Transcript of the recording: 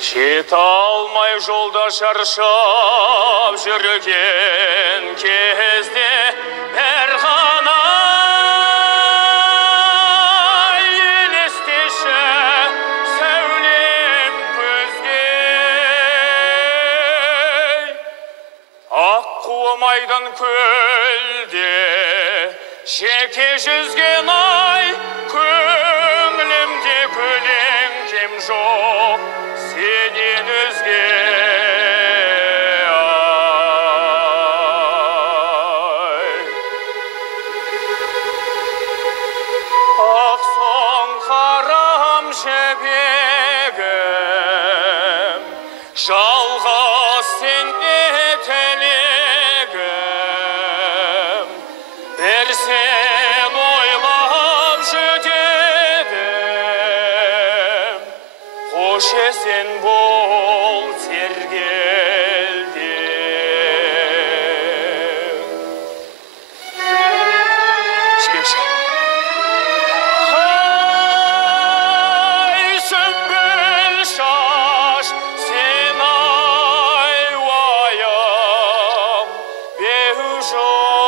Жете алмай жолда шаршап жүрген кезде бір ғана елестеші сәулем көзге. Аққуым айдан көлде жеке жүзген ай, көңілімде көлеңкем жоқ сенен өзге. Ақсоң қарам жібегім, жалғыз сенде тілегім, бір сен ойлап жүдедім, қош есен бол сергелдем. Жібекші. Ай, сүмбіл шаш, сен айуайым, беу жобайым.